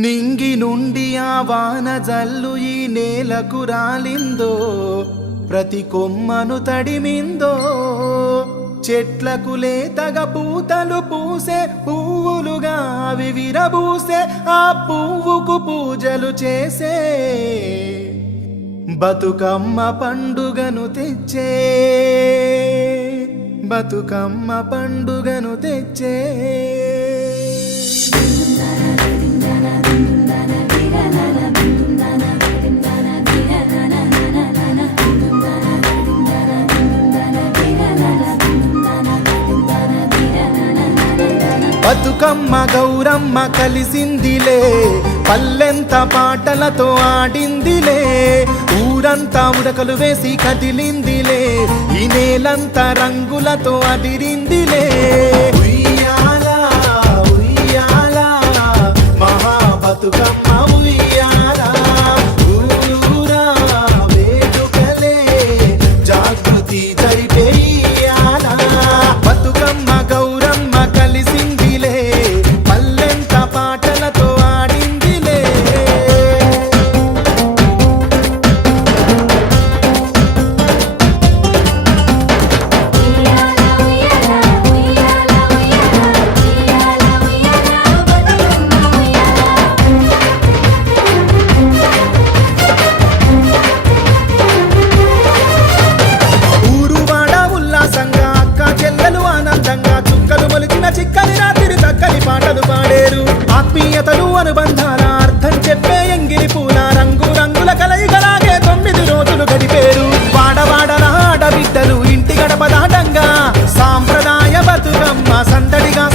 నింగి నుండి ఆ వాన జల్లు ఈ నేలకు రాలిందో, ప్రతి కొమ్మను తడిమిందో, చెట్లకు లేతగా పూతలు పూసే, పువ్వులుగా అవి విరబూసే, ఆ పువ్వుకు పూజలు చేసే, బతుకమ్మ పండుగను తెచ్చే, బతుకమ్మ పండుగను తెచ్చే. బతుకమ్మ గౌరమ్మ కలిసిందిలే, పల్లెంత పాటలతో ఆడిందిలే, ఊరంతా ఉడకలు వేసి కదిలిందిలే, ఈ నేలంతా రంగులతో అదిరిందిలే. ఉయ్యాల ఉయ్యాల మహా బతుకమ్మ ఉయ్యాల, ఊరూరా వేడుకలే జాగృతి జరిపేయాల. బతుకమ్మ గౌరమ్మ కలిసిందిలే, పల్లెంత పాటలతో ఆడిందిలే. ఊరువాడ ఉల్లాసంగా, అక్క చెల్లెలు ఆనందంగా, చుక్కలు మొలిచిన చిక్కని రాత్రి చక్కని పాటలు పాడేరు. ఆత్మీయతలు అనుబంధాల అర్థం చెప్పే ఎంగిలి పూల రంగు రంగుల కలయికలాగే 9 రోజులు గడిపేరు. వాడవాడల ఆడబిడ్డలు ఇంటి గడప దాటంగా, సాంప్రదాయ బతుకమ్మ సందడిగా